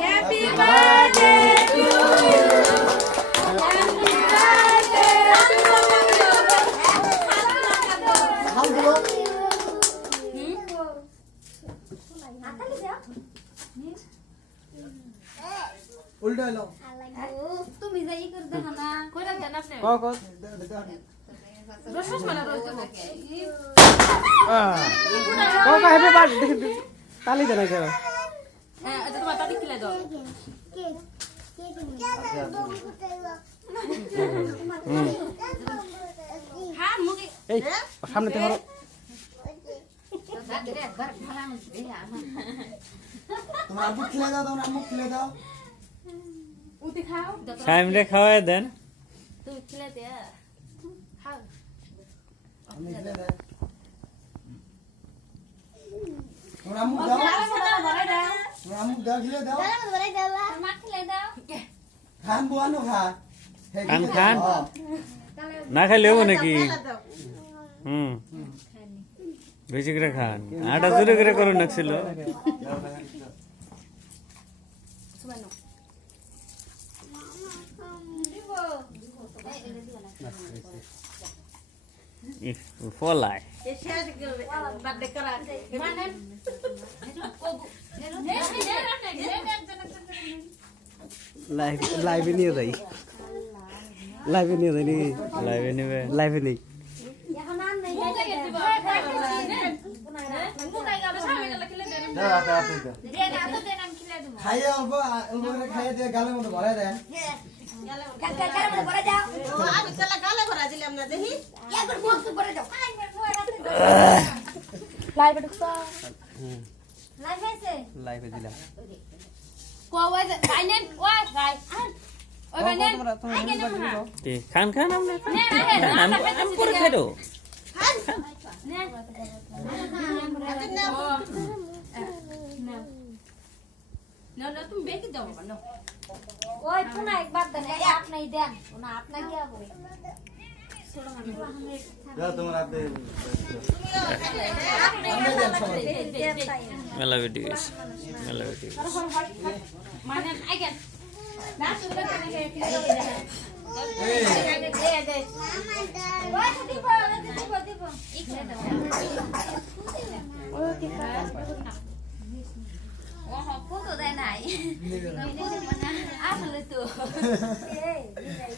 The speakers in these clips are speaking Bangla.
happy birthday to you, happy birthday উল্টা এলো তুমি যাই করে দেখো না কইরা দেন আপনি রসস মালা রইতে হ্যাপি বার্থডে তালি দেন কেন হ্যাঁ এটা তোমার তাতে কিলে দাও হ্যাঁ মুখে এই সামনে থেকে ধরো তোমার আম্মু খেলে দাও তোমার আম্মু খেলে দাও উঠে খাও সামনে খাওয়াই দেন তুই খেলে দে খাও আমি খেলে দাও তোমার আম্মু দাও ভরে দাও তোমার আম্মু দাও খেলে দাও মা খেলে দাও খান বুয়ানো খা খান খান না খাইলে হবো নাকি বেশি করে খান আটা জোরে করে করুন নাকছিল ফলায় লাইভে নিয়ে যাই লাইভে নিয়ে যাই নাকি লাইভে নেবে লাইভে নেই খাইয়ে অল্প অল্প করে খাইয়ে দিয়ে গালের মধ্যে ভরাই দেন লাইভে দিলাম খান খান আমি করে খাইলো তুমি বেশি দাও না ওই পুনা একবার দেন আপনি দেন না আপনি কি হবে দাও তোমার আপনি মেলা বেটি গেছে মেলা বেটি মানে আগে না শুনলে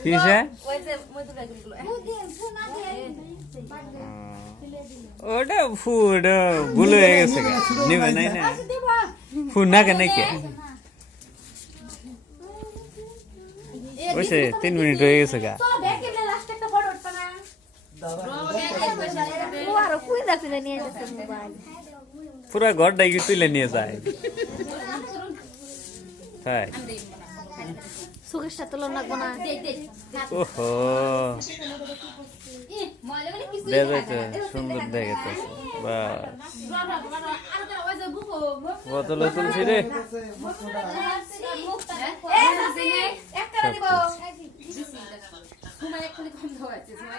কিসে ওটা ফুড ভুল হয়ে গেছে নিবে নাই না ফুড না কেন কে ওইসে 3 মিনিট হয়ে গেছে গা পুরা ঘরটাই কি তুলে নিয়ে যায় তাই সুগেশটা তোলো না গোনা ওহো দেখে সুন্দর দেখে বা বোতল তুলছি রে সময় এক্ষুনি কম দেওয়া আছে সময়